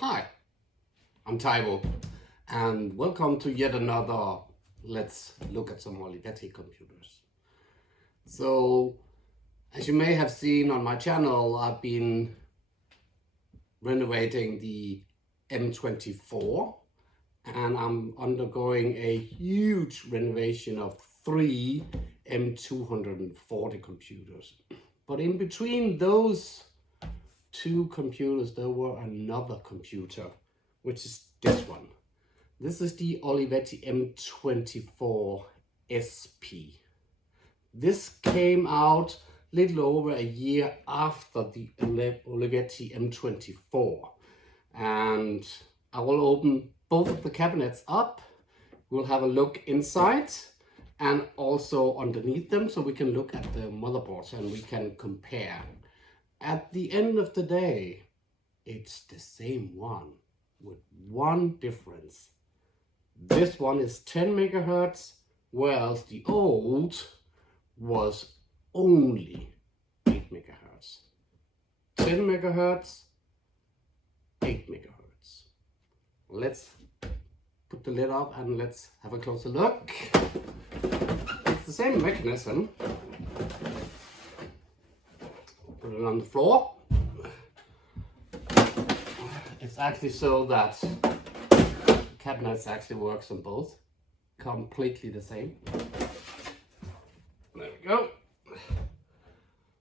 Hi, I'm Taibo, and welcome to yet another Let's Look at some Olivetti computers. So, as you may have seen on my channel, I've been renovating the M24, and I'm undergoing a huge renovation of 3 M240 computers. But in between those two computers, there were another computer, which is this one. This is the Olivetti M24SP. This came out little over a year after the Olivetti M24. And I will open both of the cabinets up. We'll have a look inside and also underneath them, so we can look at the motherboards and we can compare. At the end of the day, it's the same one with one difference. This one is 10 megahertz, whereas the old was only 8 megahertz. 10 megahertz, 8 megahertz. Let's put the lid up and let's have a closer look. It's the same mechanism. Put it on the floor. It's actually so that the cabinets actually works on both. Completely the same. There we go.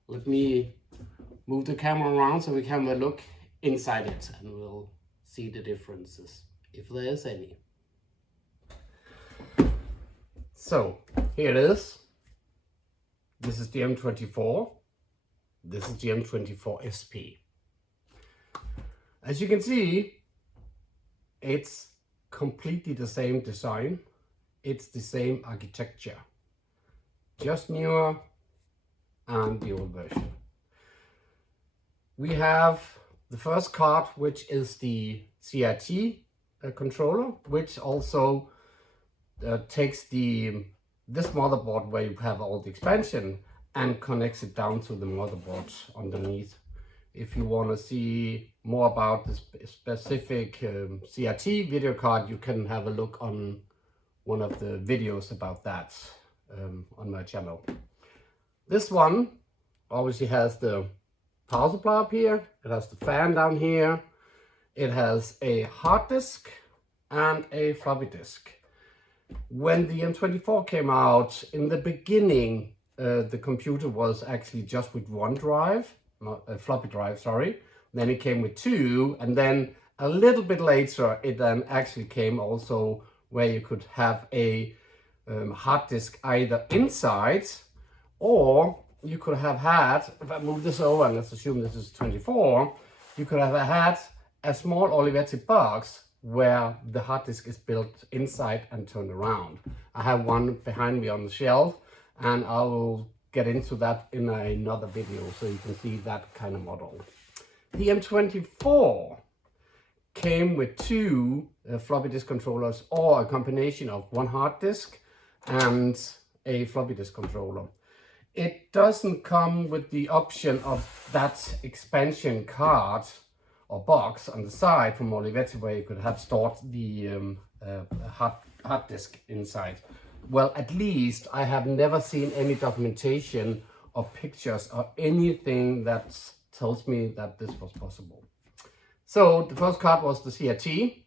Let me move the camera around so we can have a look inside it and we'll see the differences, if there is any. So here it is. This is the M24. This is the M24SP. As you can see, it's completely the same design. It's the same architecture, just newer and the old version. We have the first card, which is the Crt controller, which also takes this motherboard where you have all the expansion and connects it down to the motherboard underneath. If you want to see more about this specific Crt video card, you can have a look on one of the videos about that on my channel. This one obviously has the power supply up here, it has the fan down here, it has a hard disk and a floppy disk. When the M24 came out, in the beginning, the computer was actually just with one drive, not a floppy drive, sorry. Then it came with two, and then a little bit later, it then actually came also where you could have a hard disk either inside, or you could have had, if I move this over and let's assume this is 24, you could have had a small Olivetti box where the hard disk is built inside and turned around. I have one behind me on the shelf, and I will get into that in another video so you can see that kind of model. The M24 came with two floppy disk controllers, or a combination of one hard disk and a floppy disk controller. It doesn't come with the option of that expansion card or box on the side from Olivetti where you could have stored the hard disk inside. Well, at least I have never seen any documentation or pictures or anything that tells me that this was possible. So the first card was the Crt.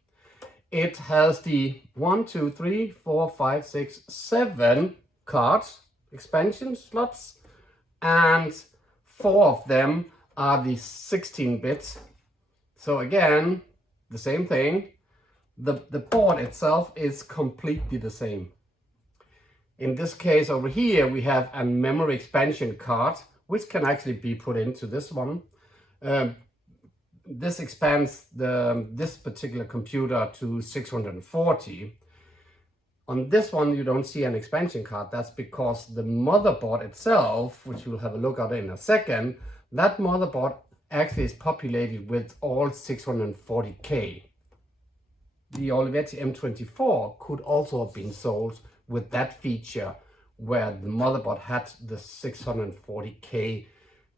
It has the 1, 2, 3, 4, 5, 6, 7 cards, expansion slots, and 4 of them are the 16-bit. So again, the same thing. The board itself is completely the same. In this case over here, we have a memory expansion card, which can actually be put into this one. This expands this particular computer to 640. On this one, you don't see an expansion card. That's because the motherboard itself, which we'll have a look at in a second, that motherboard actually is populated with all 640K. The Olivetti M24 could also have been sold with that feature where the motherboard had the 640K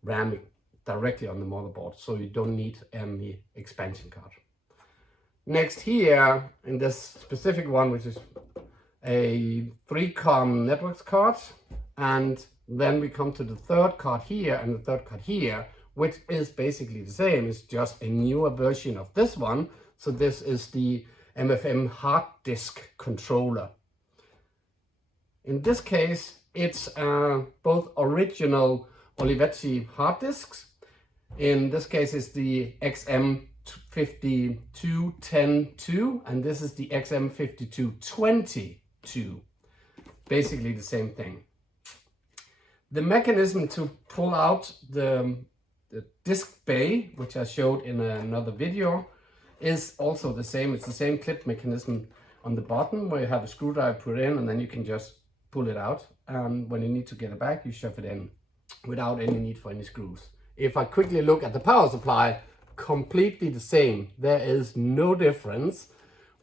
RAM directly on the motherboard, so you don't need any expansion card. Next here, in this specific one, which is a 3-COM networks card, and then we come to the third card here and the third card here, which is basically the same. It's just a newer version of this one. So this is the MFM hard disk controller. In this case, it's both original Olivetti hard disks. In this case, it's the XM5210-2, and this is the XM5220-2. Basically the same thing. The mechanism to pull out the disk bay, which I showed in another video, is also the same. It's the same clip mechanism on the bottom where you have a screwdriver put in, and then you can just pull it out. And when you need to get it back, you shove it in without any need for any screws. If I quickly look at the power supply, completely the same. There is no difference.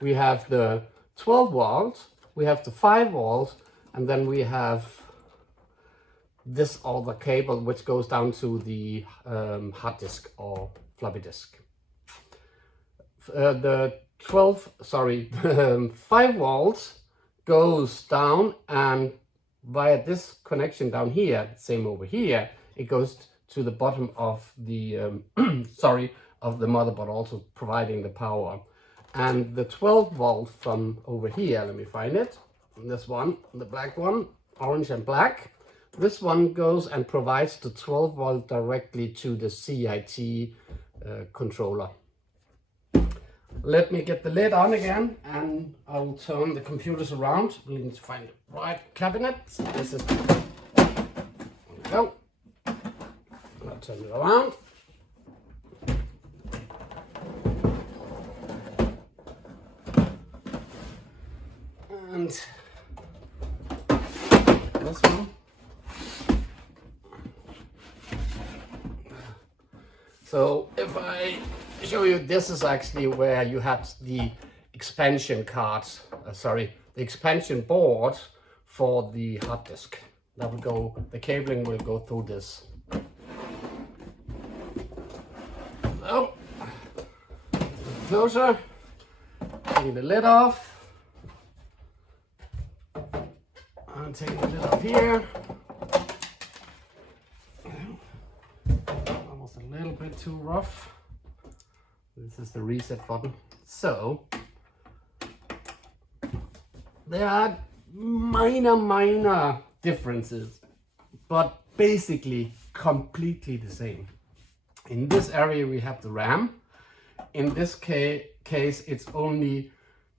We have the 12 volt, we have the 5 volt, and then we have this other cable which goes down to the hard disk or floppy disk. The 5 volts goes down, and via this connection down here, same over here, it goes to the bottom of the of the motherboard, also providing the power. And the 12 volt from over here, let me find it, this one, the black one, orange and black, this one goes and provides the 12 volt directly to the CRT controller. Let me get the lid on again, and I will turn the computers around. We need to find the right cabinet. So this is, there we go. I'll turn it around. And this one. So if I show you, this is actually where you had the expansion card, the expansion board for the hard disk. That will go, the cabling will go through this. So, closer, taking the lid off, and taking the lid off here. Almost a little bit too rough. This is the reset button. So there are minor differences, but basically completely the same. In this area we have the RAM. In this case it's only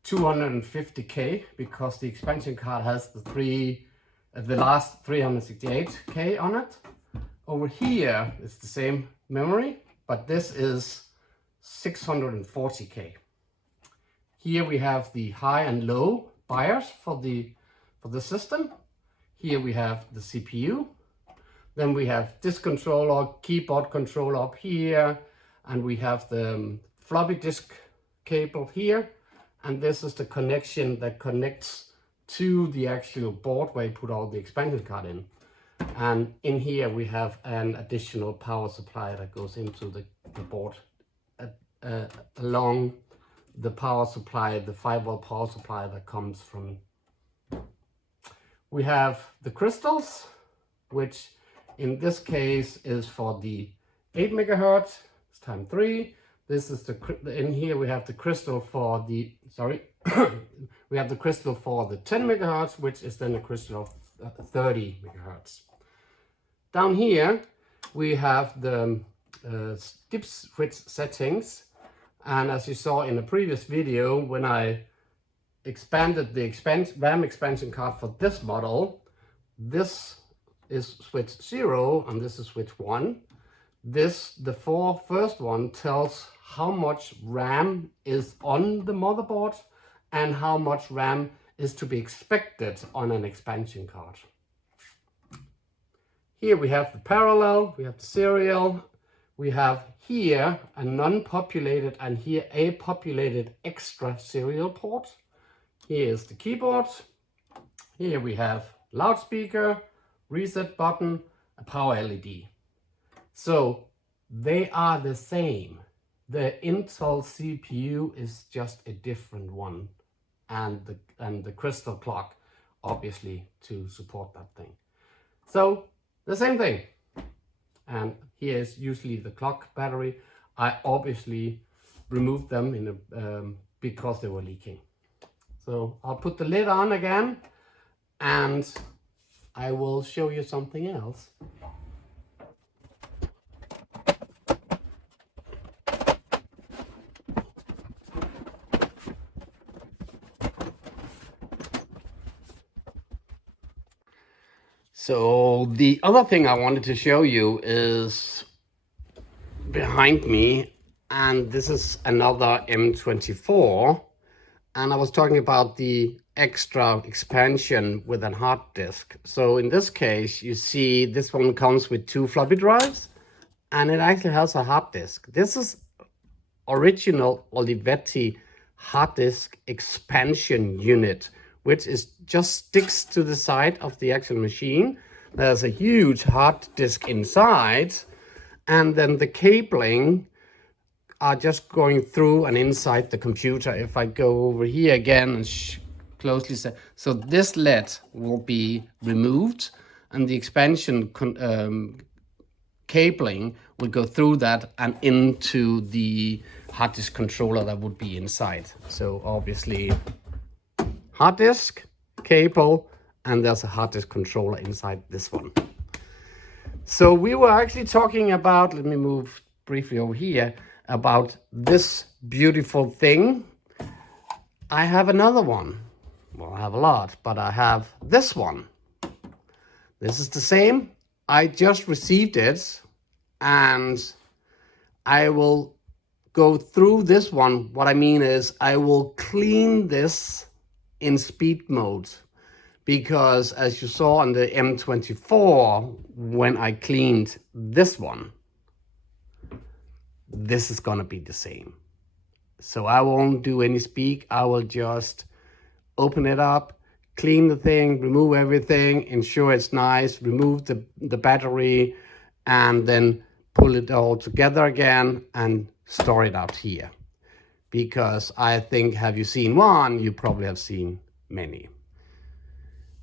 250K because the expansion card has the last 368K on it. Over here it's the same memory, but this is 640K. Here we have the high and low BIOS for the system. Here we have the CPU. Then we have disk controller, keyboard controller up here, and we have the floppy disk cable here. And this is the connection that connects to the actual board where you put all the expansion card in. And in here we have an additional power supply that goes into the board along the power supply, the 5 volt power supply that comes from. We have the crystals, which in this case is for the 8 megahertz, it's time 3. This is in here we have the crystal for the, we have the crystal for the 10 megahertz, which is then a crystal of 30 megahertz. Down here we have the dip switch settings, and as you saw in a previous video, when I expanded the RAM expansion card for this model, this is switch 0 and this is switch 1. The first one tells how much RAM is on the motherboard and how much RAM is to be expected on an expansion card. Here we have the parallel, we have the serial, we have here a non-populated and here a populated extra serial port. Here is the keyboard. Here we have loudspeaker, reset button, a power LED. So they are the same. The Intel CPU is just a different one, and the crystal clock, obviously, to support that thing. So the same thing. And here is usually the clock battery. I obviously removed them in because they were leaking. So I'll put the lid on again, and I will show you something else. So the other thing I wanted to show you is behind me, and this is another M24, and I was talking about the extra expansion with a hard disk. So in this case, you see this one comes with 2 floppy drives, and it actually has a hard disk. This is original Olivetti hard disk expansion unit, which is just sticks to the side of the actual machine. There's a huge hard disk inside, and then the cabling are just going through and inside the computer. If I go over here again and closely say, so this LED will be removed, and the expansion cabling will go through that and into the hard disk controller that would be inside. So obviously hard disk, cable, and there's a hard disk controller inside this one. So we were actually talking about, let me move briefly over here, about this beautiful thing. I have another one. Well, I have a lot, but I have this one. This is the same. I just received it, and I will go through this one. What I mean is I will clean this in speed mode, because as you saw on the M24, when I cleaned this one, this is gonna be the same. So I won't do any speak. I will just open it up, clean the thing, remove everything, ensure it's nice, remove the battery, and then pull it all together again and store it out here. Because I think, have you seen one? You probably have seen many.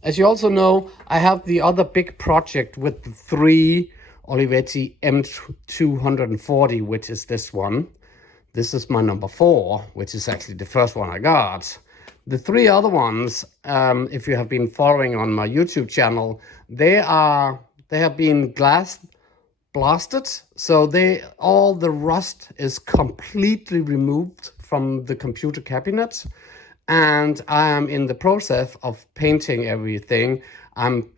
As you also know, I have the other big project with the 3 Olivetti M24SP, which is this one. This is my number 4, which is actually the first one I got. The 3 other ones, if you have been following on my YouTube channel, they have been glass blasted, so all the rust is completely removed from the computer cabinet, and I am in the process of painting everything. I'm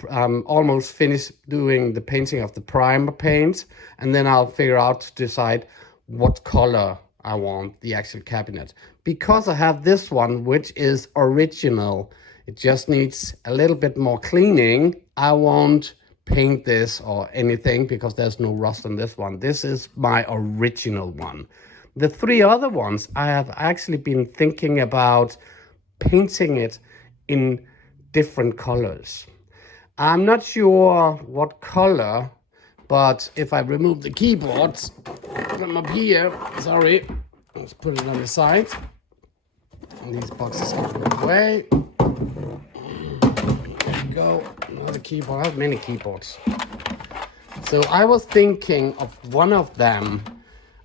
almost finished doing the painting of the primer paint, and then I'll figure out to decide what color I want the actual cabinet. Because I have this one, which is original, it just needs a little bit more cleaning. I won't paint this or anything because there's no rust on this one. This is my original one. The 3 other ones, I have actually been thinking about painting it in different colors. I'm not sure what color, but if I remove the keyboards from up here, sorry, let's put it on the side. And these boxes can go away. There you go, another keyboard. I have many keyboards. So I was thinking of one of them.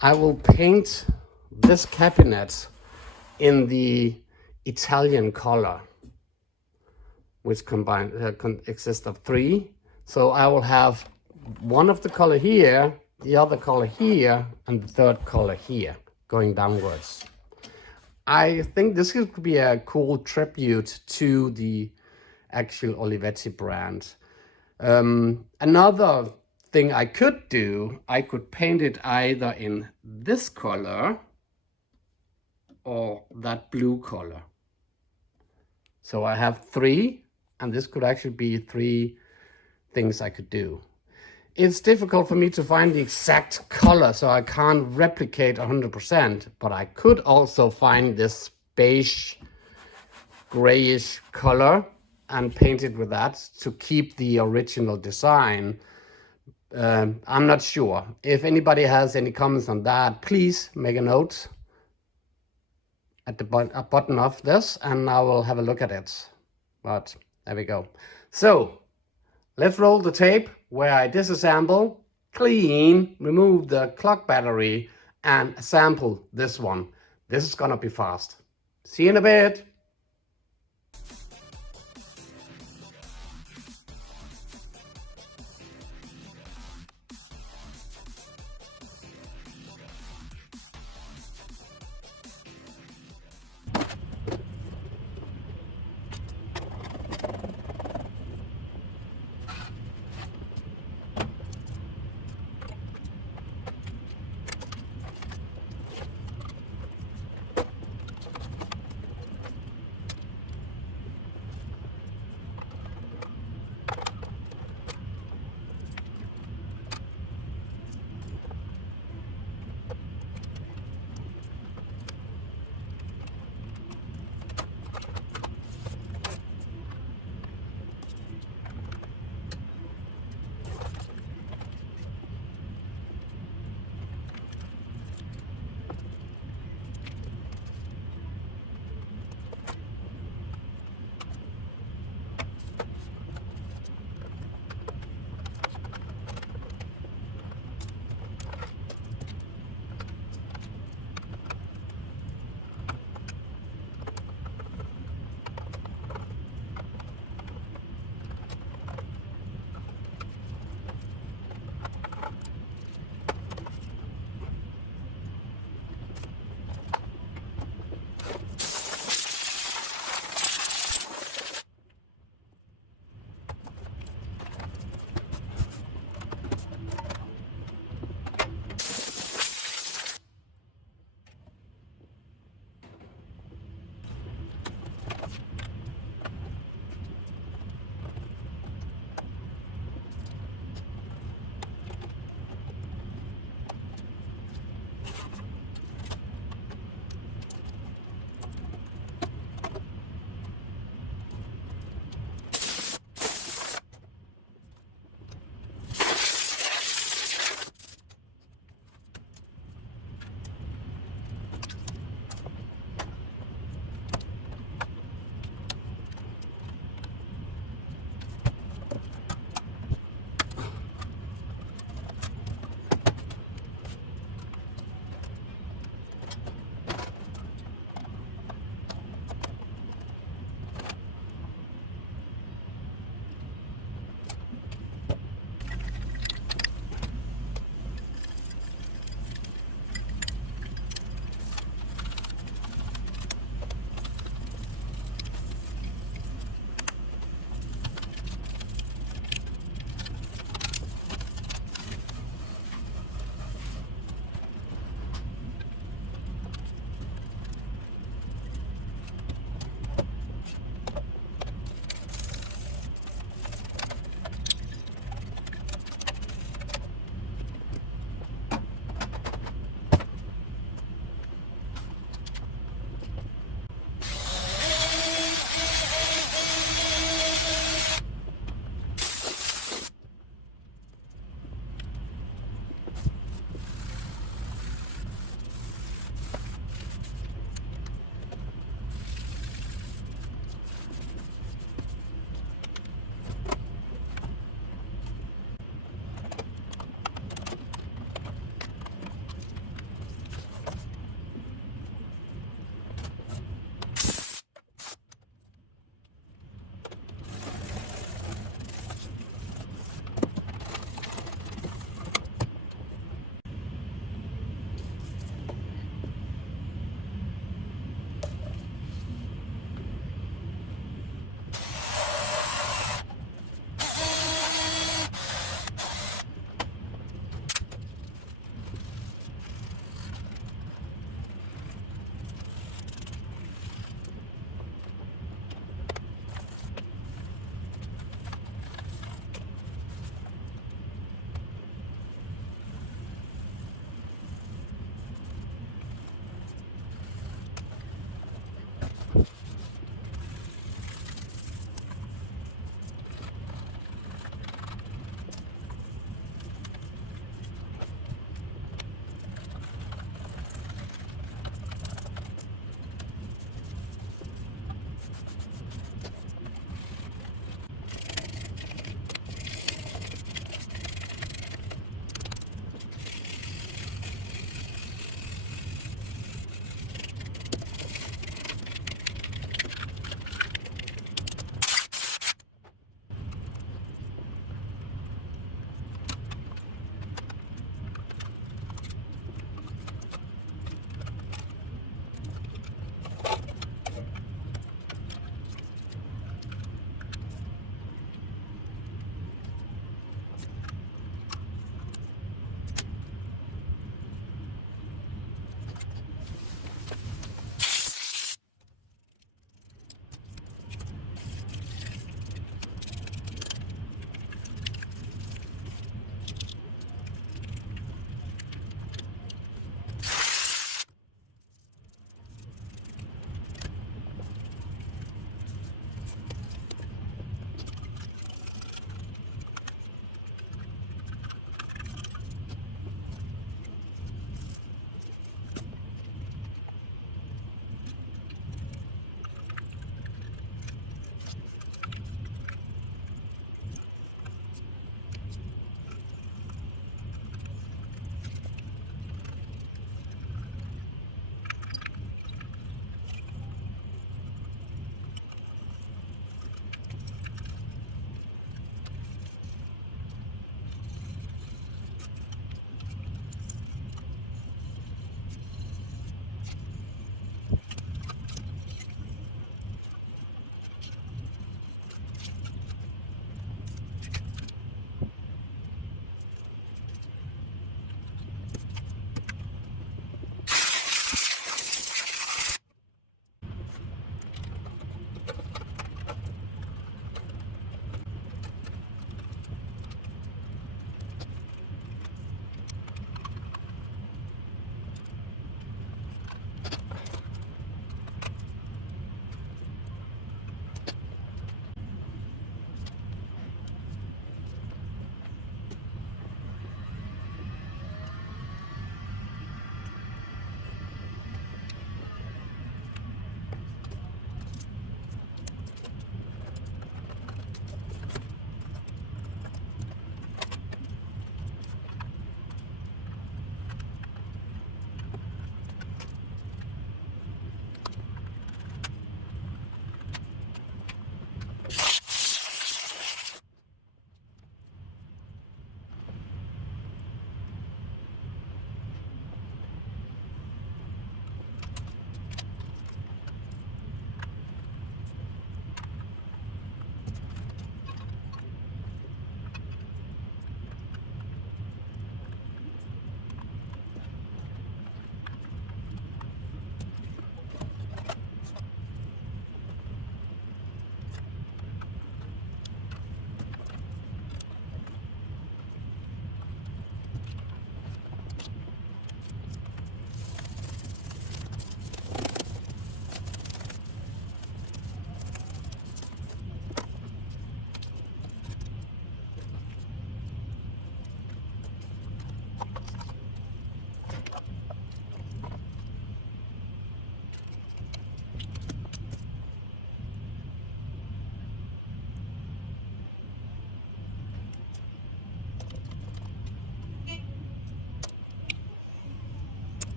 I will paint this cabinet in the Italian color, which consists of 3. So I will have one of the color here, the other color here, and the third color here, going downwards. I think this could be a cool tribute to the actual Olivetti brand. Another thing I could do, I could paint it either in this color or that blue color. So I have 3, and this could actually be 3 things I could do. It's difficult for me to find the exact color, so I can't replicate 100%, but I could also find this beige, grayish color and paint it with that to keep the original design. I'm not sure. If anybody has any comments on that, please make a note at the bottom of this, and I will have a look at it. But there we go. So let's roll the tape where I disassemble, clean, remove the clock battery, and assemble this one. This is gonna be fast. See you in a bit.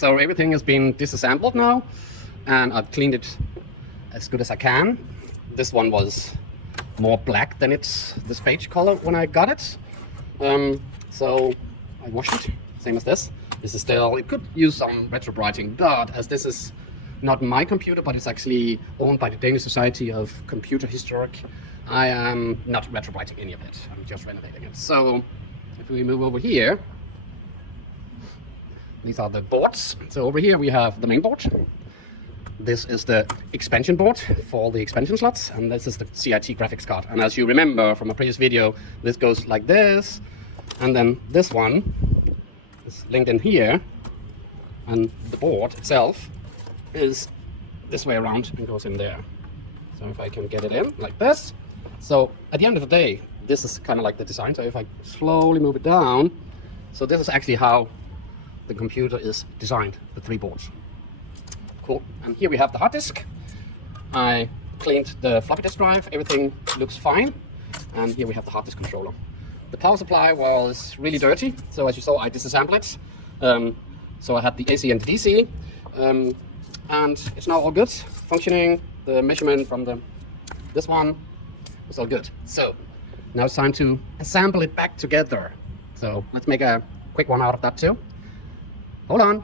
so everything has been disassembled now, and I've cleaned it as good as I can. This one was more black than it's this beige color when I got it. So I washed it, same as this. This is still, it could use some retrobrighting, but as this is not my computer, but it's actually owned by the Danish Society of Computer Historic, I am not retrobrighting any of it. I'm just renovating it. So if we move over here, these are the boards. So over here we have the main board. This is the expansion board for the expansion slots, and this is the Crt graphics card. And as you remember from a previous video, this goes like this, and then this one is linked in here, and the board itself is this way around and goes in there. So if I can get it in like this. So at the end of the day, this is kind of like the design. So if I slowly move it down, so this is actually how the computer is designed, the 3 boards. Cool. And here we have the hard disk. I cleaned the floppy disk drive, everything looks fine. And here we have the hard disk controller. The power supply was really dirty, so as you saw, I disassembled it. So I had the AC and the DC, and it's now all good, functioning. The measurement from this one was all good. So now it's time to assemble it back together. So let's make a quick one out of that too. Hold on.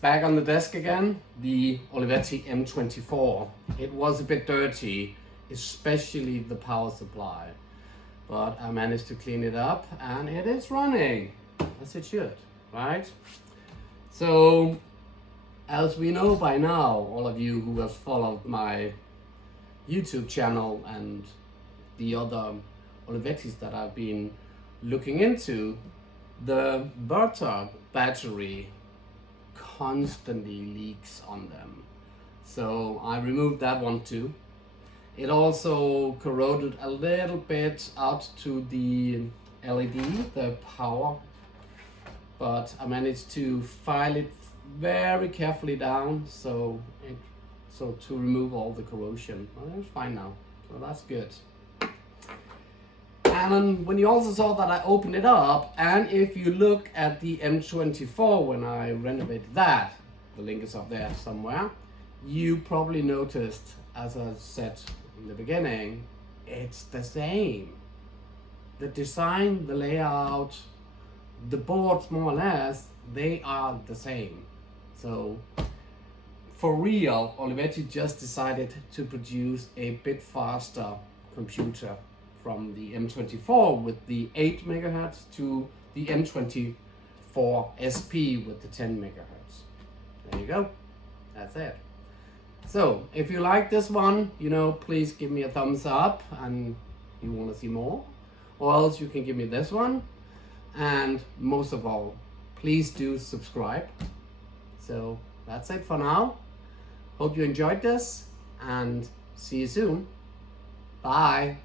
Back on the desk again, the Olivetti M24. It was a bit dirty, especially the power supply, but I managed to clean it up and it is running as it should, right? So as we know by now, all of you who have followed my YouTube channel and the other Olivettis that I've been looking into, the Bertha battery constantly leaks on them. So I removed that one too. It also corroded a little bit out to the LED, the power, but I managed to file it very carefully down so to remove all the corrosion. Well, it's fine now, so that's good. And when you also saw that I opened it up, and if you look at the M24 when I renovated that, the link is up there somewhere, you probably noticed, as I said in the beginning, it's the same. The design, the layout, the boards more or less, they are the same. So for real, Olivetti just decided to produce a bit faster computer from the M24 with the 8 MHz to the M24SP with the 10 MHz. There you go. That's it. So if you like this one, please give me a thumbs up and you want to see more, or else you can give me this one. And most of all, please do subscribe. So that's it for now. Hope you enjoyed this and see you soon. Bye.